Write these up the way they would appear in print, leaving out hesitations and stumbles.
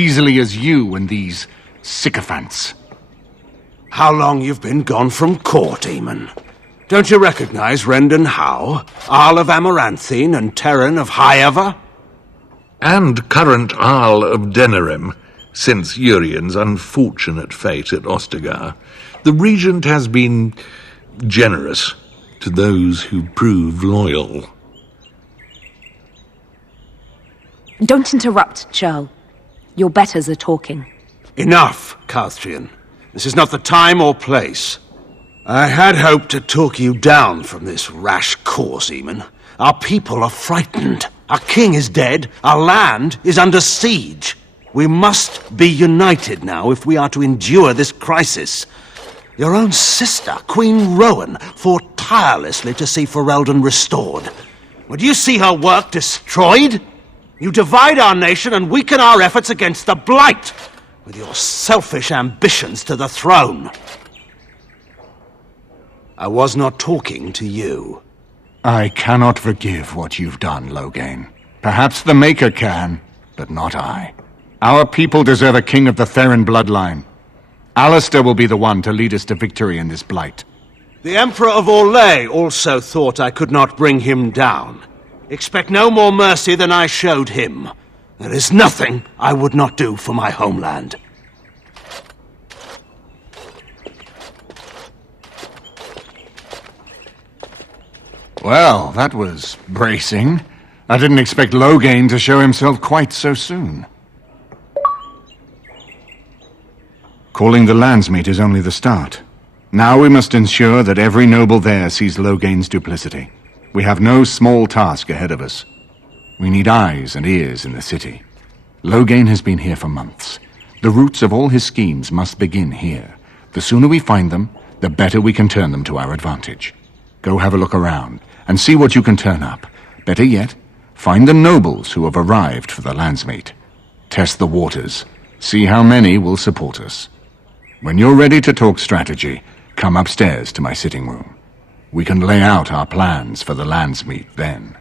easily as you and these sycophants. How long you've been gone from court, Eamon? Don't you recognize Rendon Howe, Arl of Amaranthine and Terran of Highever? And current Arl of Denerim, since Urien's unfortunate fate at Ostagar. The Regent has been generous to those who prove loyal. Don't interrupt, Charl. Your betters are talking. Enough, Calthrian. This is not the time or place. I had hoped to talk you down from this rash course, Eamon. Our people are frightened. Our king is dead. Our land is under siege. We must be united now if we are to endure this crisis. Your own sister, Queen Rowan, fought tirelessly to see Ferelden restored. Would you see her work destroyed? You divide our nation and weaken our efforts against the Blight, with your selfish ambitions to the throne. I was not talking to you. I cannot forgive what you've done, Loghain. Perhaps the Maker can, but not I. Our people deserve a king of the Theron bloodline. Alistair will be the one to lead us to victory in this blight. The Emperor of Orlais also thought I could not bring him down. Expect no more mercy than I showed him. There is nothing I would not do for my homeland. Well, that was bracing. I didn't expect Loghain to show himself quite so soon. Calling the Landsmeet is only the start. Now we must ensure that every noble there sees Loghain's duplicity. We have no small task ahead of us. We need eyes and ears in the city. Loghain has been here for months. The roots of all his schemes must begin here. The sooner we find them, the better we can turn them to our advantage. Go have a look around, and see what you can turn up. Better yet, find the nobles who have arrived for the Landsmeet. Test the waters. See how many will support us. When you're ready to talk strategy, come upstairs to my sitting room. We can lay out our plans for the Landsmeet then.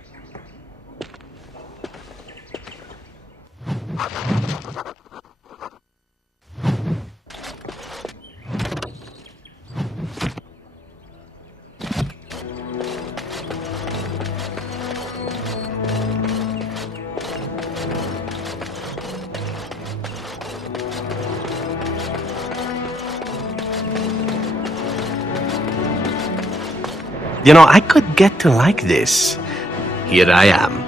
You know, I could get to like this. Here I am.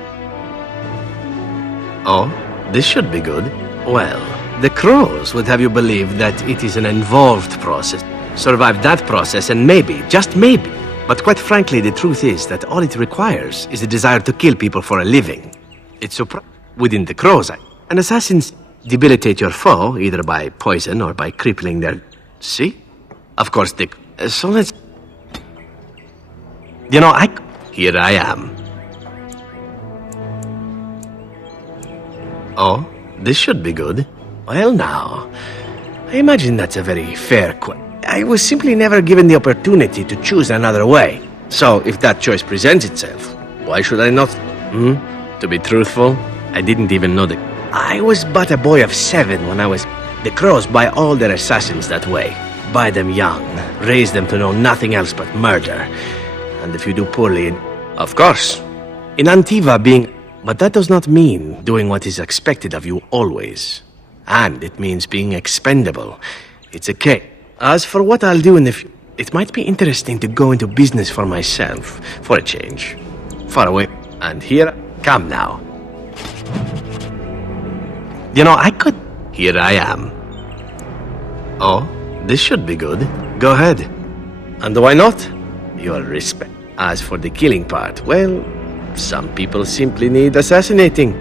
Oh, this should be good. Well, the crows would have you believe that it is an involved process. Survive that process and maybe, just maybe. But quite frankly, the truth is that all it requires is a desire to kill people for a living. It's within the crows. And assassins debilitate your foe either by poison or by crippling their... See? Of course, so let's... You know, Here I am. Oh, this should be good. Well now, I imagine that's a very fair question. I was simply never given the opportunity to choose another way. So, if that choice presents itself, why should I not? To be truthful, I didn't even know that. I was but a boy of 7 when I was... The crows buy all their assassins that way. Buy them young, raise them to know nothing else but murder. And if you do poorly, of course, in Antiva being... But that does not mean doing what is expected of you always. And it means being expendable. It's a case. As for what I'll do in the future, it might be interesting to go into business for myself, for a change. Far away. And here, come now. You know, I could... Here I am. Oh, this should be good. Go ahead. And why not? Your respect. As for the killing part, well, some people simply need assassinating.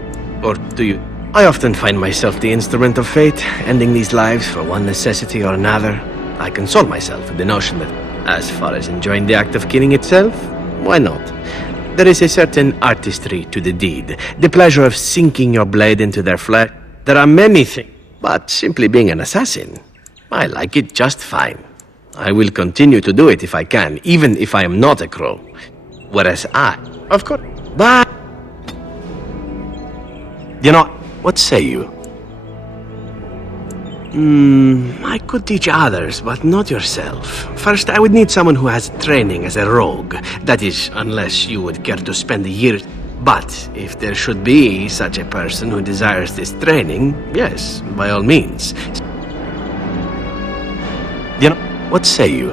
Or do you? I often find myself the instrument of fate, ending these lives for one necessity or another. I console myself with the notion that, as far as enjoying the act of killing itself, why not? There is a certain artistry to the deed, the pleasure of sinking your blade into their flesh. There are many things, but simply being an assassin, I like it just fine. I will continue to do it if I can, even if I am not a crow. Whereas of course, but... You know, what say you? I could teach others, but not yourself. First, I would need someone who has training as a rogue. That is, unless you would care to spend a year. But if there should be such a person who desires this training, yes, by all means. What say you?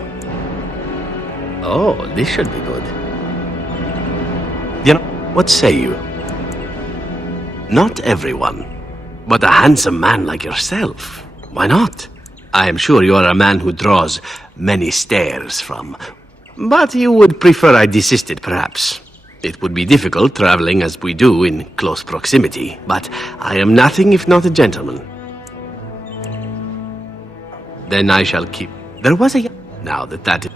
Oh, this should be good. What say you? Not everyone, but a handsome man like yourself. Why not? I am sure you are a man who draws many stares from. But you would prefer I desisted, perhaps. It would be difficult traveling as we do in close proximity, but I am nothing if not a gentleman. Then I shall keep. There was a. Now that is.